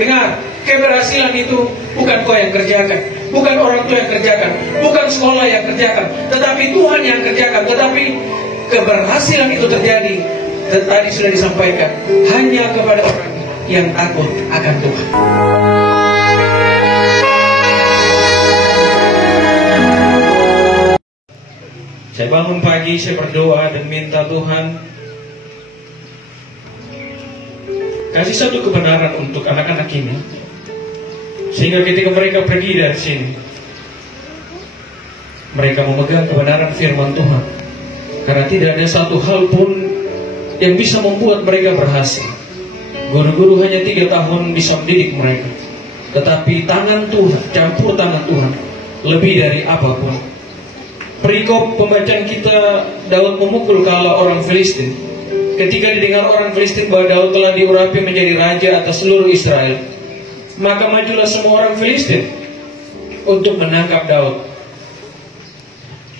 Dengar, keberhasilan itu bukan kau yang kerjakan, bukan orang tua yang kerjakan, bukan sekolah yang kerjakan, tetapi Tuhan yang kerjakan. Tetapi keberhasilan itu terjadi, tadi sudah disampaikan, hanya kepada orang yang takut akan Tuhan. Saya bangun pagi, saya berdoa dan minta Tuhan kasih satu kebenaran untuk anak-anak ini, sehingga ketika mereka pergi dari sini, mereka memegang kebenaran firman Tuhan. Karena tidak ada satu hal pun yang bisa membuat mereka berhasil. Guru-guru hanya 3 tahun bisa mendidik mereka, tetapi tangan Tuhan, campur tangan Tuhan lebih dari apapun. Perikop pembacaan kita, Daud memukul kala orang Filistin. Ketika didengar orang Filistin bahwa Daud telah diurapi menjadi raja atas seluruh Israel, maka majulah semua orang Filistin untuk menangkap Daud.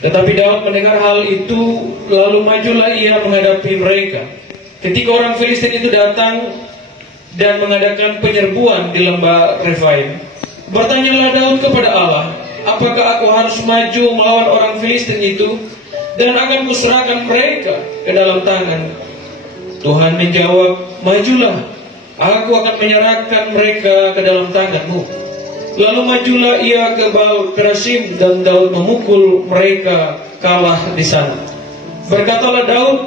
Tetapi Daud mendengar hal itu, lalu majulah ia menghadapi mereka. Ketika orang Filistin itu datang dan mengadakan penyerbuan di lembah Refaim, bertanyalah Daud kepada Allah, apakah aku harus maju melawan orang Filistin itu, dan akan kuserahkan mereka ke dalam tangan? Tuhan menjawab, majulah, aku akan menyerahkan mereka ke dalam tanganmu. Lalu majulah ia ke Baal Perasim, dan Daud memukul mereka kalah di sana. Berkatalah Daud,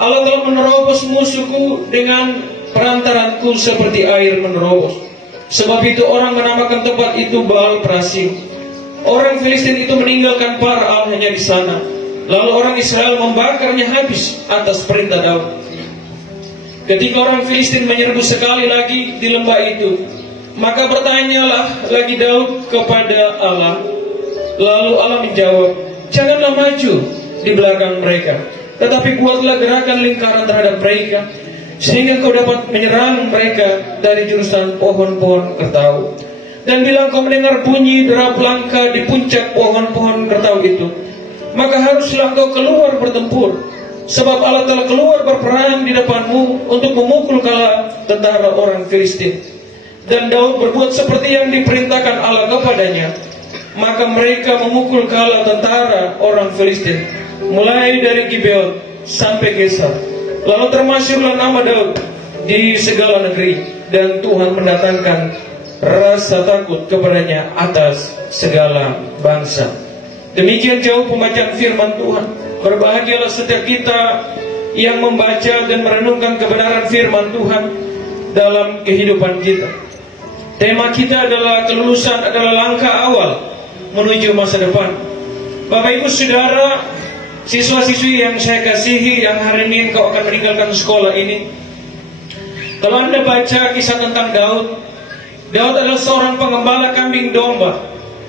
Allah telah menerobos musuhku dengan perantaranku seperti air menerobos. Sebab itu orang menamakan tempat itu Baal Perasim. Orang Filistin itu meninggalkan para hanya di sana. Lalu orang Israel membakarnya habis atas perintah Daud. Ketika orang Filistin menyerbu sekali lagi di lembah itu, maka bertanyalah lagi Daud kepada Allah. Lalu Allah menjawab, janganlah maju di belakang mereka, tetapi buatlah gerakan lingkaran terhadap mereka, sehingga kau dapat menyerang mereka dari jurusan pohon-pohon kertau. Dan bila kau mendengar bunyi derap langkah di puncak pohon-pohon kertau itu, maka haruslah kau keluar bertempur. Sebab Allah telah keluar berperang di depanmu untuk memukul kala tentara orang Filistin. Dan Daud berbuat seperti yang diperintahkan Allah kepadanya. Maka mereka memukul kala tentara orang Filistin, mulai dari Gibeon sampai Gesar. Lalu termasyhurlah nama Daud di segala negeri, dan Tuhan mendatangkan rasa takut kepadanya atas segala bangsa. Demikian jauh pembacaan firman Tuhan. Berbahagialah setiap kita yang membaca dan merenungkan kebenaran firman Tuhan dalam kehidupan kita. Tema kita adalah kelulusan adalah langkah awal menuju masa depan. Bapak Ibu Saudara, siswa-siswi yang saya kasihi, yang hari ini kau akan meninggalkan sekolah ini, kalau Anda baca kisah tentang Daud, Daud adalah seorang pengembala kambing domba.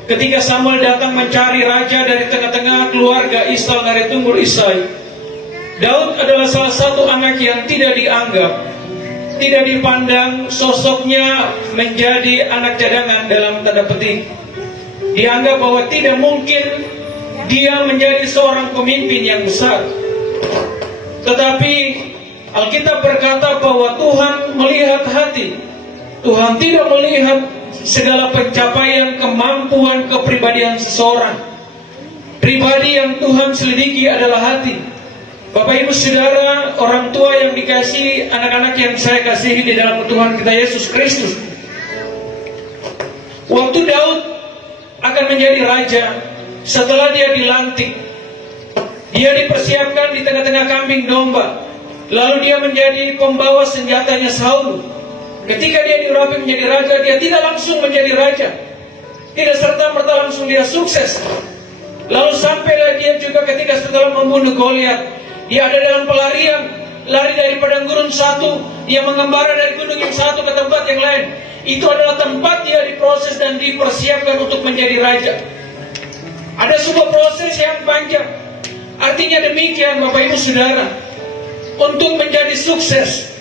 Ketika Samuel datang mencari raja dari tengah-tengah keluarga Isai dari tumbur Isai, Daud adalah salah satu anak yang tidak dianggap, tidak dipandang sosoknya menjadi anak cadangan dalam tanda petik. Dianggap bahwa tidak mungkin dia menjadi seorang pemimpin yang besar. Tetapi Alkitab berkata bahwa Tuhan melihat hati. Tuhan tidak melihat segala pencapaian, kemampuan, kepribadian seseorang. Pribadi yang Tuhan selidiki adalah hati. Bapak Ibu Saudara, orang tua yang dikasihi, anak-anak yang saya kasihi di dalam Tuhan kita Yesus Kristus, waktu Daud akan menjadi raja, setelah dia dilantik, dia dipersiapkan di tengah-tengah kambing domba, lalu dia menjadi pembawa senjatanya Saul. Ketika dia diurapi menjadi raja, dia tidak langsung menjadi raja, tidak serta-merta langsung dia sukses. Lalu sampailah dia juga ketika setelah membunuh Goliat, dia ada dalam pelarian, lari dari padang gurun satu, dia mengembara dari gunung yang satu ke tempat yang lain. Itu adalah tempat dia diproses dan dipersiapkan untuk menjadi raja. Ada sebuah proses yang panjang. Artinya demikian Bapak Ibu Saudara, untuk menjadi sukses,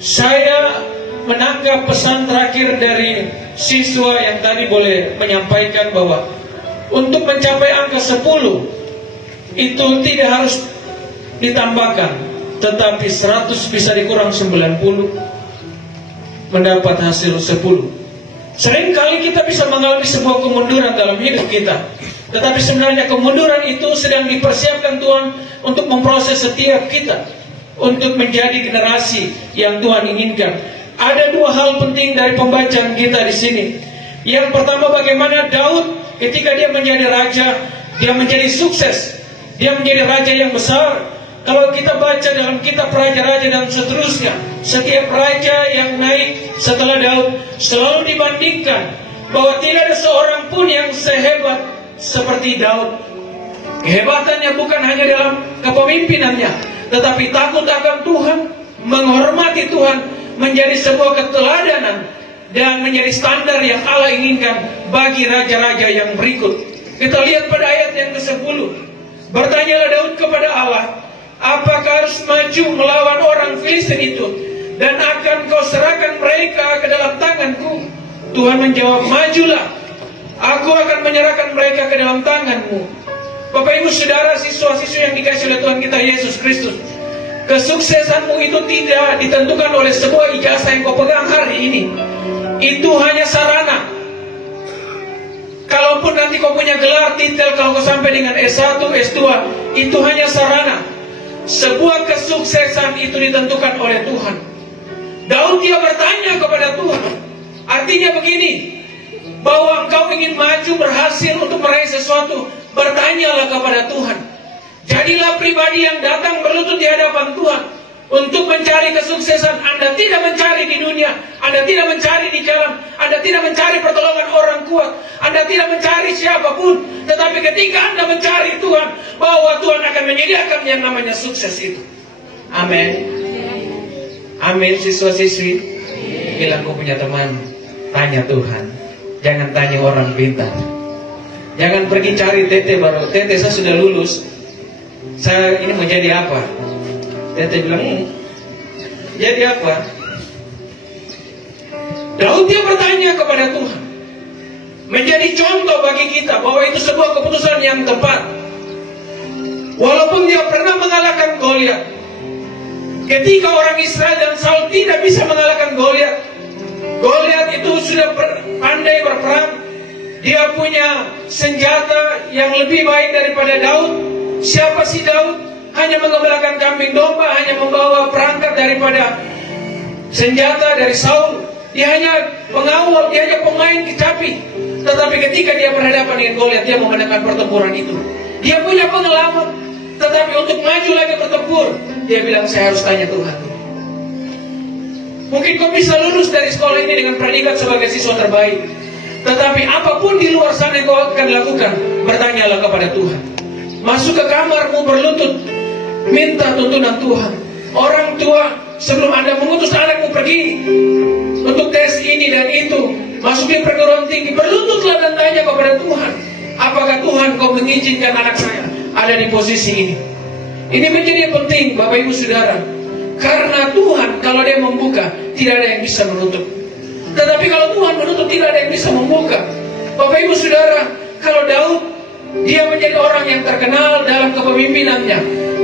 saya menangkap pesan terakhir dari siswa yang tadi boleh menyampaikan bahwa untuk mencapai angka 10 itu tidak harus ditambahkan, tetapi 100 bisa dikurang 90. mendapat hasil 10. Seringkali kita bisa mengalami sebuah kemunduran dalam hidup kita, tetapi sebenarnya kemunduran itu sedang dipersiapkan Tuhan untuk memproses setiap kita untuk menjadi generasi yang Tuhan inginkan. Ada dua hal penting dari pembacaan kita di sini. Yang pertama, bagaimana Daud ketika dia menjadi raja, dia menjadi sukses, dia menjadi raja yang besar. Kalau kita baca dalam kitab raja-raja dan seterusnya, setiap raja yang naik setelah Daud selalu dibandingkan bahwa tidak ada seorang pun yang sehebat seperti Daud. Kehebatannya bukan hanya dalam kepemimpinannya, tetapi takut akan Tuhan, menghormati Tuhan, menjadi sebuah keteladanan dan menjadi standar yang Allah inginkan bagi raja-raja yang berikut. Kita lihat pada ayat yang ke-10. Bertanyalah Daud kepada Allah, apakah harus maju melawan orang Filistin itu, dan akan kau serahkan mereka ke dalam tanganku? Tuhan menjawab, majulah, aku akan menyerahkan mereka ke dalam tanganmu. Bapak Ibu Saudara, siswa-siswi yang dikasih oleh Tuhan kita Yesus Kristus, kesuksesanmu itu tidak ditentukan oleh sebuah ijazah yang kau pegang hari ini. Itu hanya sarana. Kalaupun nanti kau punya gelar titel, kalau kau sampai dengan S1, S2, itu hanya sarana. Sebuah kesuksesan itu ditentukan oleh Tuhan. Daud dia bertanya kepada Tuhan. Artinya begini, bahwa engkau ingin maju berhasil untuk meraih sesuatu, bertanyalah kepada Tuhan. Jadilah pribadi yang datang berlutut di hadapan Tuhan untuk mencari kesuksesan. Anda tidak mencari di dunia, Anda tidak mencari di jalan, Anda tidak mencari pertolongan orang kuat, Anda tidak mencari siapapun. Tetapi ketika Anda mencari Tuhan, bahwa Tuhan akan menyediakan yang namanya sukses itu. Amin. Amin, siswa-siswi. Bilang kau punya teman, tanya Tuhan. Jangan tanya orang pintar. Jangan pergi cari tete baru. Tete, saya sudah lulus, saya ini mau jadi apa? Tete bilang, jadi apa? Daud dia bertanya kepada Tuhan, menjadi contoh bagi kita bahwa itu sebuah keputusan yang tepat. Walaupun dia pernah mengalahkan Goliat, ketika orang Israel dan Saul tidak bisa mengalahkan Goliat. Goliat itu sudah pandai berperang, dia punya senjata yang lebih baik daripada Daud. Siapa sih Daud? Hanya mengembalakan kambing domba, hanya membawa perangkat daripada senjata dari Saul. Dia hanya pengawal, dia hanya pemain kecapi. Tetapi ketika dia berhadapan dengan Goliat, dia memenangkan pertempuran itu. Dia punya pengalaman, tetapi untuk maju lagi bertempur, dia bilang, saya harus tanya Tuhan. Mungkin kau bisa lulus dari sekolah ini dengan predikat sebagai siswa terbaik, tetapi apapun di luar sana yang kau akan lakukan, bertanyalah kepada Tuhan. Masuk ke kamarmu berlutut, minta tuntunan Tuhan. Orang tua, sebelum Anda mengutus anakmu pergi untuk tes ini dan itu, masuk di perguruan tinggi, berlututlah dan tanya kepada Tuhan, apakah Tuhan kau mengizinkan anak saya ada di posisi ini? Ini menjadi penting, Bapak Ibu Saudara, karena Tuhan kalau dia membuka, tidak ada yang bisa menutup. Tetapi kalau Tuhan menutup, tidak ada yang bisa membuka. Bapak Ibu Saudara, kalau Daud, dia menjadi orang yang terkenal dalam kepemimpinannya,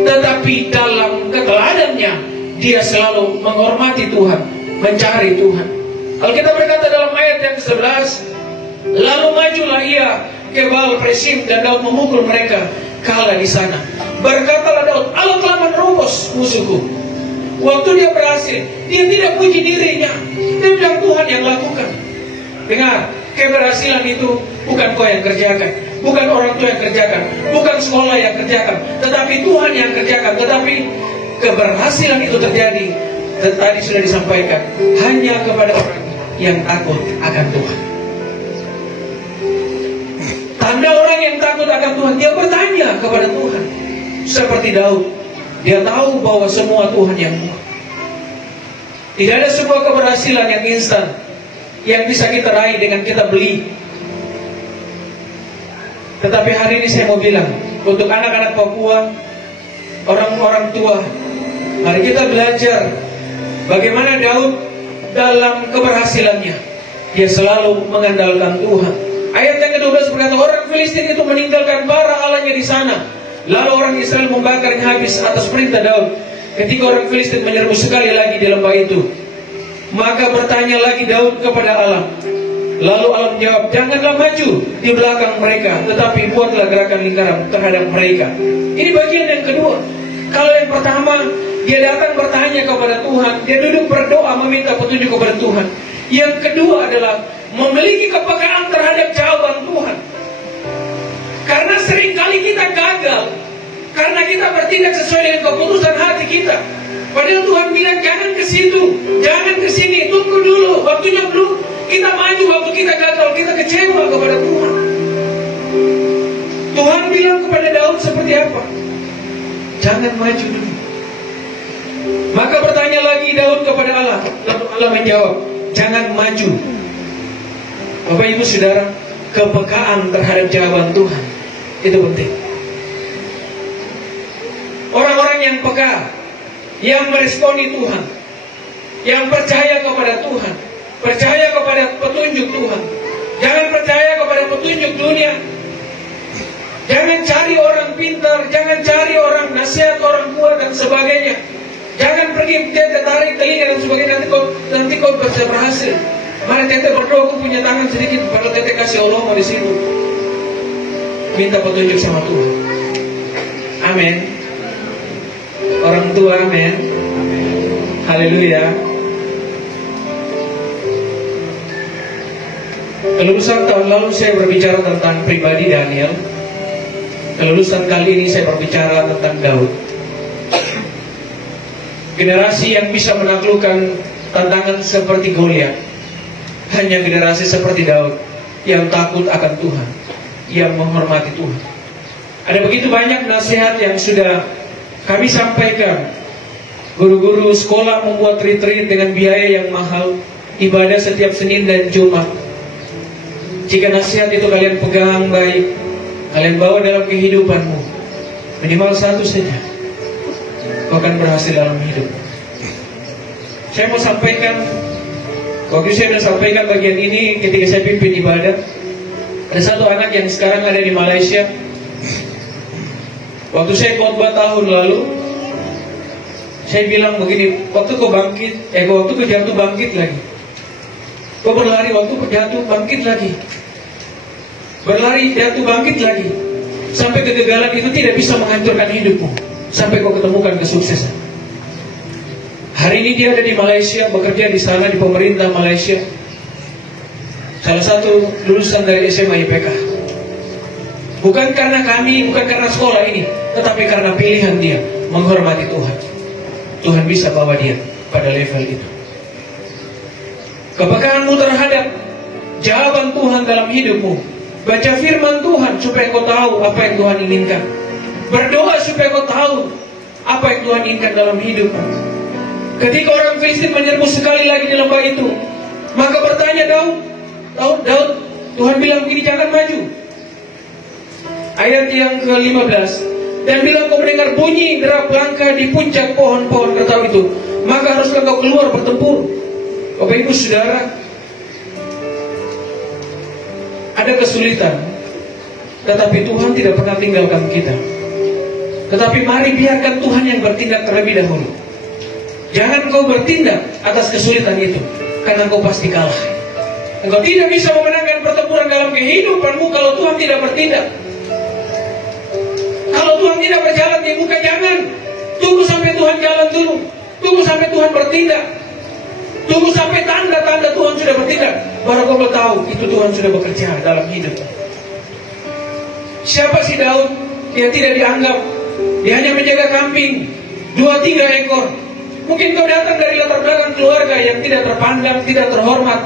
tetapi dalam keteladannya, dia selalu menghormati Tuhan, mencari Tuhan. Alkitab berkata dalam ayat yang ke-11, lalu majulah ia ke Baal Perazim, dan Daud memukul mereka kalah di sana. Berkatalah Daud, Allah telah menerobos musuhku. Waktu dia berhasil, dia tidak puji dirinya, dia bilang Tuhan yang lakukan. Dengar, keberhasilan itu bukan kau yang kerjakan, bukan orang tua yang kerjakan, bukan sekolah yang kerjakan, tetapi Tuhan yang kerjakan. Tetapi keberhasilan itu terjadi, tadi sudah disampaikan, hanya kepada orang yang takut akan Tuhan. Tanda orang yang takut akan Tuhan, dia bertanya kepada Tuhan. Seperti Daud, dia tahu bahwa semua Tuhan yang buat. Tidak ada sebuah keberhasilan yang instan yang bisa kita raih dengan kita beli. Tetapi hari ini saya mau bilang, untuk anak-anak Papua, orang-orang tua, mari kita belajar bagaimana Daud dalam keberhasilannya, dia selalu mengandalkan Tuhan. Ayat yang ke-12 berkata, orang Filistin itu meninggalkan bara Allahnya di sana, lalu orang Israel membakarnya habis atas perintah Daud. Ketika orang Filistin menyerbu sekali lagi di lembah itu, Maka bertanya lagi Daud kepada Allah. Lalu Allah menjawab, janganlah maju di belakang mereka, tetapi buatlah gerakan lingkaran terhadap mereka. Ini bagian yang kedua. Kalau yang pertama, dia datang bertanya kepada Tuhan, dia duduk berdoa meminta petunjuk kepada Tuhan. Yang kedua adalah memiliki kepekaan terhadap jawaban Tuhan. Karena seringkali kita gagal karena kita bertindak sesuai dengan keputusan hati kita. Padahal Tuhan bilang jangan ke situ, jangan ke sini, tunggu dulu, waktunya belum. Kita maju waktu kita gagal, kita kecewa kepada Tuhan. Tuhan bilang kepada Daud seperti apa? Jangan maju dulu. Maka bertanya lagi Daud kepada Allah. Lalu Allah menjawab, jangan maju. Bapak Ibu Saudara, kepekaan terhadap jawaban Tuhan itu penting. Orang-orang yang peka, yang meresponi Tuhan, yang percaya kepada Tuhan, percaya kepada petunjuk Tuhan. Jangan percaya kepada petunjuk dunia. Jangan cari orang pintar, jangan cari orang nasihat orang tua dan sebagainya. Jangan pergi tarik telinga dan sebagainya, nanti kau bisa berhasil. Mari tete berdoa, aku punya tangan sedikit, baru tete kasih Allah mau di situ. Minta petunjuk sama Tuhan. Amin. Orang tua, amin. Haleluya. Kelulusan tahun lalu saya berbicara tentang pribadi Daniel. Kelulusan kali ini saya berbicara tentang Daud. Generasi yang bisa menaklukkan tantangan seperti Goliat hanya generasi seperti Daud yang takut akan Tuhan, yang menghormati Tuhan. Ada begitu banyak nasihat yang sudah kami sampaikan. Guru-guru sekolah membuat retreat dengan biaya yang mahal, ibadah setiap Senin dan Jumat. Jika nasihat itu kalian pegang baik, kalian bawa dalam kehidupanmu, minimal satu saja, kau akan berhasil dalam hidup. Saya mau sampaikan, waktu saya sudah sampaikan bagian ini ketika saya pimpin ibadah. Ada satu anak yang sekarang ada di Malaysia. Waktu saya khotbah tahun lalu, saya bilang begini, waktu kau jatuh bangkit lagi. Kau berlari, waktu kau jatuh bangkit lagi. Berlari, jatuh bangkit lagi. Sampai kegagalan itu tidak bisa menghancurkan hidupmu, sampai kau ketemukan kesuksesan. Hari ini dia ada di Malaysia, bekerja di sana di pemerintah Malaysia. Salah satu lulusan dari SMA IPK. Bukan karena kami, bukan karena sekolah ini, tetapi karena pilihan dia menghormati Tuhan. Tuhan bisa bawa dia pada level itu. Kepekaanmu terhadap jawaban Tuhan dalam hidupmu. Baca firman Tuhan supaya kau tahu apa yang Tuhan inginkan. Berdoa supaya kau tahu apa yang Tuhan inginkan dalam hidupmu. Ketika orang Filistin menyerbu sekali lagi di lembah itu, maka bertanya Daud, Tuhan bilang begini, jangan maju. Ayat yang ke-15, dan bila kau mendengar bunyi derap langkah di puncak pohon-pohon kertau itu, maka haruslah kau keluar bertempur. Bapak Ibu Saudara, ada kesulitan, tetapi Tuhan tidak pernah tinggalkan kita. Tetapi mari biarkan Tuhan yang bertindak terlebih dahulu. Jangan kau bertindak atas kesulitan itu, karena kau pasti kalah. Engkau tidak bisa memenangkan pertempuran dalam kehidupanmu kalau Tuhan tidak bertindak. Kalau Tuhan tidak berjalan di muka, jangan. Tunggu sampai Tuhan jalan dulu. Tunggu sampai Tuhan bertindak. Tunggu sampai tanda-tanda Tuhan sudah bertindak, baru kau tahu itu Tuhan sudah bekerja dalam hidup. Siapa si Daud? Dia tidak dianggap. Dia hanya menjaga kambing 2-3 ekor. Mungkin kau datang dari latar belakang keluarga yang tidak terpandang, tidak terhormat.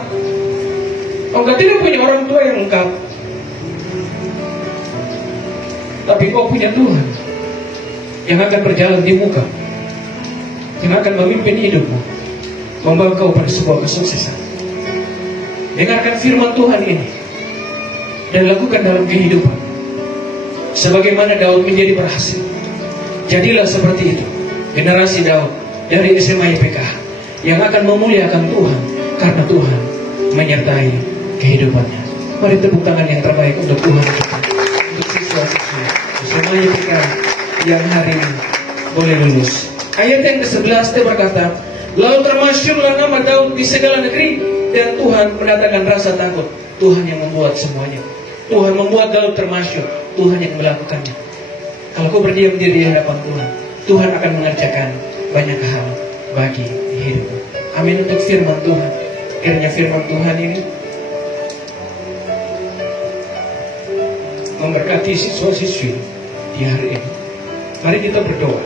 Kau tidak punya orang tua yang lengkap. Tapi kau punya Tuhan yang akan berjalan di muka, yang akan memimpin hidupmu, membawa kau pada sebuah kesuksesan. Dengarkan firman Tuhan ini dan lakukan dalam kehidupan. Sebagaimana Daud menjadi berhasil, jadilah seperti itu. Generasi Daud dari SMA IPK yang akan memuliakan Tuhan karena Tuhan menyertai kehidupannya. Mari tepuk tangan yang terbaik untuk Tuhan kita, untuk siswa-siswa SMA IPK yang hari ini boleh lulus. Ayat yang ke-11 dia berkata, Lalu termasyurlah nama Daud di segala negeri, dan Tuhan mendatangkan rasa takut. Tuhan yang membuat semuanya. Tuhan membuat Daud termasyur. Tuhan yang melakukannya. Kalau kau berdiam diri di hadapan Tuhan, Tuhan akan mengerjakan banyak hal bagi hidupmu. Amin untuk firman Tuhan. Kiranya firman Tuhan ini memberkati siswa-siswi di hari ini. Mari kita berdoa.